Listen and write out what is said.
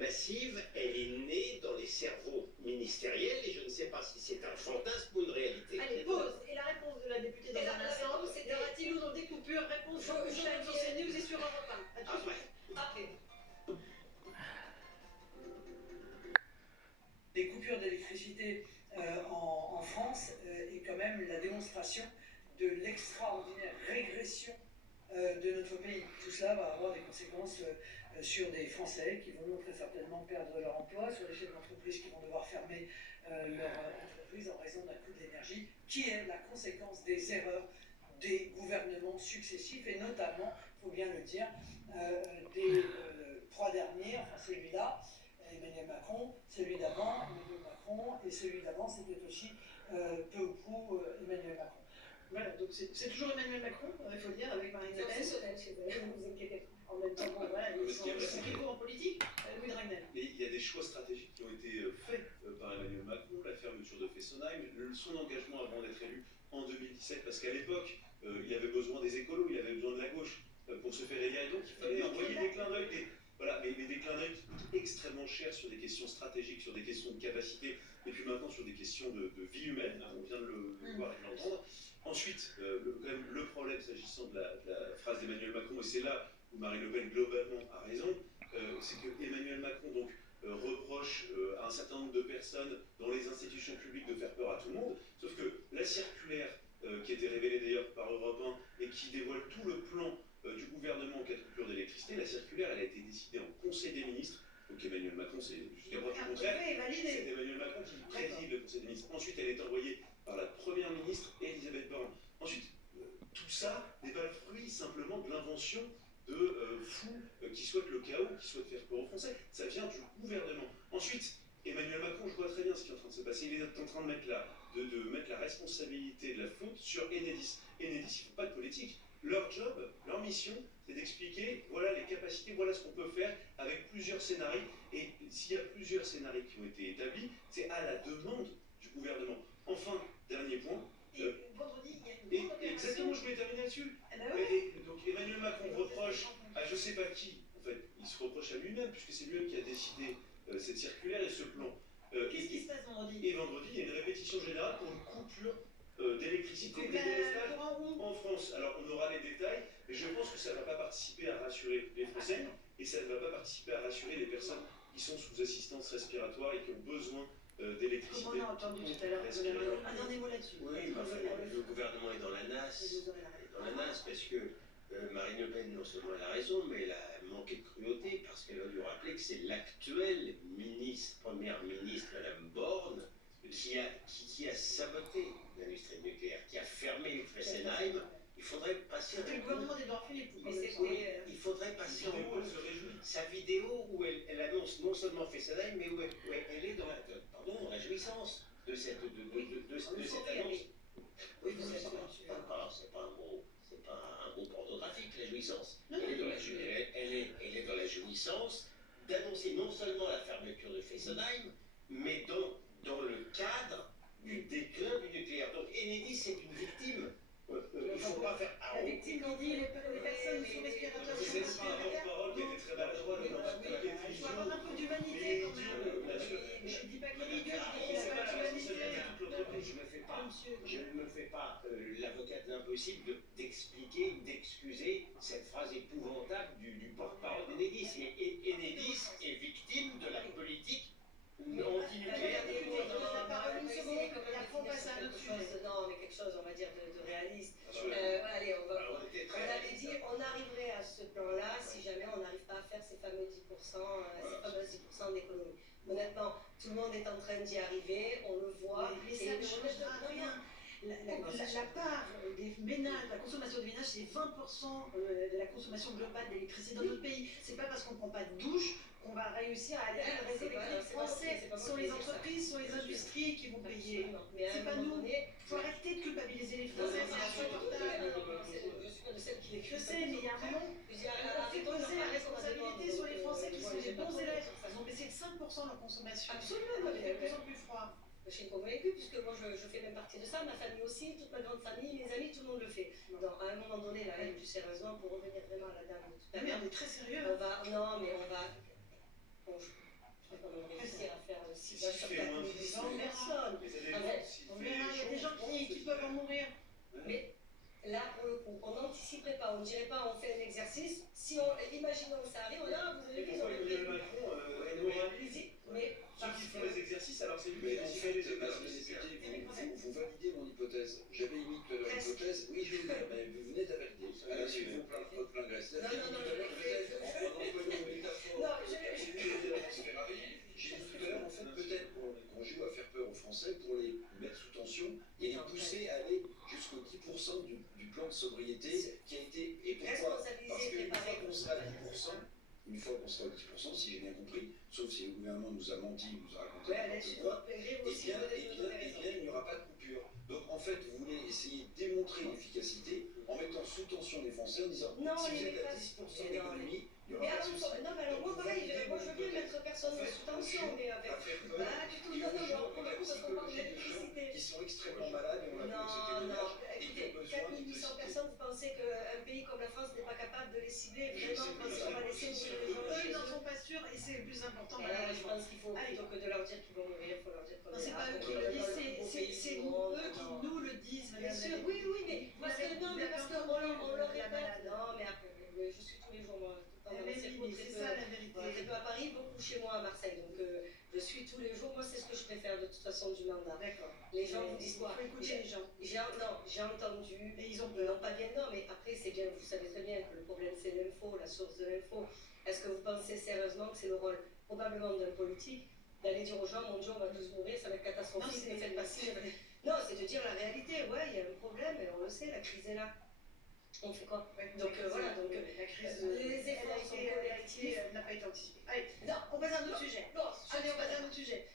massive, elle est née dans les cerveaux ministériels et je ne sais pas si c'est un fantasme ou une réalité. Allez, pause. Et la réponse de la députée dans un instant. Y aura-t-il ou non des coupures? Réponse sur CNews et sur Europe 1. Après. Des coupures d'électricité en France est quand même la démonstration de l'extraordinaire régression de notre pays. Tout cela va avoir des conséquences sur des Français qui vont très certainement perdre leur emploi, sur les chefs d'entreprise qui vont devoir fermer leur entreprise en raison d'un coût de l'énergie, qui est la conséquence des erreurs des gouvernements successifs, et notamment, il faut bien le dire, des 3 derniers, enfin celui-là, Emmanuel Macron, celui d'avant, Emmanuel Macron, et celui d'avant, c'était aussi peu ou prou Emmanuel Macron. Voilà, donc c'est toujours Emmanuel Macron, il faut le dire, avec Marine Le Pen. Ne vous inquiétez pas. En même temps, bon, voilà, ils sont rivaux en politique. Louis Dragnel. Et il y a des choix stratégiques qui ont été faits par Emmanuel Macron, la fermeture de Fessenheim, son engagement avant d'être élu en 2017, parce qu'à l'époque, il avait besoin des écolos, il avait besoin de la gauche pour se faire élire, et donc il fallait envoyer des clins d'œil, mais des clins d'œil qui coûtent extrêmement cher sur des questions stratégiques, sur des questions de capacité, et puis maintenant sur des questions de vie humaine, hein, on vient de le voir et de l'entendre. Ensuite, quand même, le problème s'agissant de la phrase d'Emmanuel Macron, et c'est là où Marine Le Pen globalement a raison, c'est que Emmanuel Macron donc reproche à un certain nombre de personnes dans les institutions publiques de faire peur à tout le monde, sauf que la circulaire qui a été révélée d'ailleurs par Europe 1 et qui dévoile tout le plan du gouvernement en cas de coupure d'électricité, la circulaire elle a été décidée en Conseil des ministres, donc Emmanuel Macron c'est jusqu'à preuve du contraire, c'est Emmanuel Macron qui préside le Conseil des ministres. Ensuite elle est envoyée par la première ministre Elisabeth Borne. Ensuite, tout ça n'est pas le fruit simplement de l'invention de fous qui souhaitent le chaos, qui souhaitent faire peur aux Français. Ça vient du gouvernement. Ensuite, Emmanuel Macron, je vois très bien ce qui est en train de se passer. Il est en train de mettre la responsabilité de la faute sur Enedis. Enedis, il ne faut pas de politique. Leur job, leur mission, c'est d'expliquer, voilà les capacités, voilà ce qu'on peut faire avec plusieurs scénarios. Et s'il y a plusieurs scénarios qui ont été établis, c'est à la demande du gouvernement. Enfin, dernier point. Vendredi, il y a une grande exactement, je voulais terminer là-dessus. Donc Emmanuel Macron reproche à je sais pas qui, en fait, il se reproche à lui-même, puisque c'est lui-même qui a décidé cette circulaire et ce plan. Qu'est-ce qui se passe vendredi? Et vendredi, il y a une répétition générale pour une coupure d'électricité, des délestages en France. Alors on aura les détails, mais je pense que ça ne va pas participer à rassurer les Français, et ça ne va pas participer à rassurer les personnes qui sont sous assistance respiratoire et qui ont besoin d'électricité. Comme on a entendu tout à l'heure, un dernier mot là-dessus. Oui, le gouvernement est dans la nasse. Parce que Marine Le Pen, non seulement elle a raison, mais elle a manqué de cruauté parce qu'elle a dû rappeler que c'est l'actuelle première ministre, Madame Borne, qui a saboté l'industrie nucléaire, qui a fermé Fessenheim. Il faudrait passer C'était le gouvernement d'Edouard Philippe. Il faudrait passer en revue sa vidéo où elle annonce non seulement Fessenheim, mais où elle est dans la jouissance de cette annonce. Oui, c'est pas un gros pornographique, la jouissance. Elle est dans la jouissance d'annoncer non seulement la fermeture de Fessenheim, mais dans le cadre du déclin du nucléaire. Donc Enedis, c'est une victime. Il ne faut pas faire. La victime qui dit les personnes sous respirateurs. C'est une parole qui était très maladroite. Il faut avoir un peu d'humanité quand même. Je ne dis pas qu'il est idiot, je dis qu'il n'a pas d'humanité. Je ne me fais pas l'avocate de l'impossible d'expliquer ou d'excuser cette phrase épouvantable du porte-parole d'Enedis. Et Enedis est victime de la politique anti-nucléaire. La parole une seconde, et après on passe à un autre sujet. Non, mais quelque chose, on va dire, de réaliste. Allez, on avait dit, on arriverait à ce plan-là si jamais on n'arrive pas à faire ces fameux 10%, ces fameux 10% d'économie. Honnêtement, tout le monde est en train d'y arriver, on le voit. Mais ça ne change rien. La part des ménages, la consommation des ménages, c'est 20% de la consommation globale d'électricité dans notre pays. C'est pas parce qu'on ne prend pas de douche qu'on va réussir à aller à réseau électrique français. Ce sont les entreprises, ce sont les industries qui vont payer. C'est pas nous. Il faut arrêter de culpabiliser les Français, c'est insupportable. Je suis pas de celle qui les Je sais, mais il y a un moment, on fait poser la responsabilité sur les Français qui sont des bons élèves. Ils ont baissé de 5% leur consommation. Absolument. Il fait de plus en plus froid. Je suis convaincue, puisque moi je fais même partie de ça, ma famille aussi, toute ma grande famille, mes amis, tout le monde le fait. Donc à un moment donné, là, plus sérieusement, pour revenir vraiment à la dame de tout à Mais l'heure, on est très sérieux. non, mais on va. personne. Mais ça Ah, dépend mais si On tu verra, il y a des gens qui peuvent en mourir. Mais là, pour le coup, on n'anticiperait pas, on ne dirait pas on fait un exercice. Si on, imaginons que ça arrive, on a, vous avez vu, ils ont Emmanuel prévu. Macron moralise Mais ceux qui font les exercices, alors c'est lui qui Mais en décide les fait, madame exercices. la députée, vous validez mon hypothèse. J'avais émis tout à l'heure l'hypothèse, oui, je vais vous dire, mais vous venez de la valider. À la suite, vous plaindre votre plein gré. Non, non, non, En employant une métaphore, non, j'ai vu l'avance Ferrari, j'ai dit tout à l'heure, en fait, peut-être qu'on joue à faire peur aux Français pour les mettre sous tension et les pousser à aller jusqu'au 10% du plan de sobriété qui a été. Et pourquoi? Parce qu'une fois qu'on sera à 10%, une fois qu'on sera à 10%, si j'ai bien compris, sauf si le gouvernement nous a menti, nous a raconté n'importe quoi, il n'y aura pas de coupure. Donc en fait, vous voulez essayer de démontrer l'efficacité en mettant sous tension les Français en disant non, si vous les êtes à 10% d'économie, il n'y mais aura pas de alors, souci. non, mais alors moi pareil, moi je veux bien mettre personne sous tension, mais avec. Bah, du tout, non, non, non, pour le coup, parce qu'on parle d'électricité. Qui sont extrêmement malades, et on l'a vu avec cet témoignage, et qui ont besoin 4800 personnes, vous pensez qu'un pays comme la France n'est pas capable de les cibler vraiment parce qu'on va laisser mourir les gens Eux, chez ils n'en eux? sont pas sûrs et c'est le plus important. Je Malheureusement. pense qu'il faut, plutôt que de leur dire qu'ils vont mourir, il faut leur dire qu'on Non, est c'est là, pas eux qu'on qui est le dans disent, pays c'est du eux monde, qui non. nous le disent, Bien madame. sûr, la oui, oui, mais parce que non, mais parce qu'on leur la répète. malade. Non, mais après, je suis tous les jours, moi, dans Eh mon ben cerveau, oui, très c'est peu. ça la vérité. Voilà, très peu à Paris, beaucoup chez moi à Marseille. Donc je suis tous les jours, moi c'est ce que je préfère de toute façon du mandat. D'accord. Les gens vous disent quoi? Il faut écouter les gens. Non, j'ai entendu, Et ils ont ils peur. n'ont pas bien, non, mais après c'est bien, vous savez très bien que le problème c'est l'info, la source de l'info. Est-ce que vous pensez sérieusement que c'est le rôle probablement d'un politique d'aller dire aux gens, mon Dieu, on va tous mourir, ça va être catastrophique, ne faites pas ci, ne faites... Non, c'est de dire la réalité, ouais, il y a un problème, et on le sait, la crise est là. On fait quoi? Donc voilà, donc la crise les efforts sont collectifs. n'a pas été anticipée. Allez, Non, on passe à un autre sujet. Non, Allez, on passe à un autre sujet.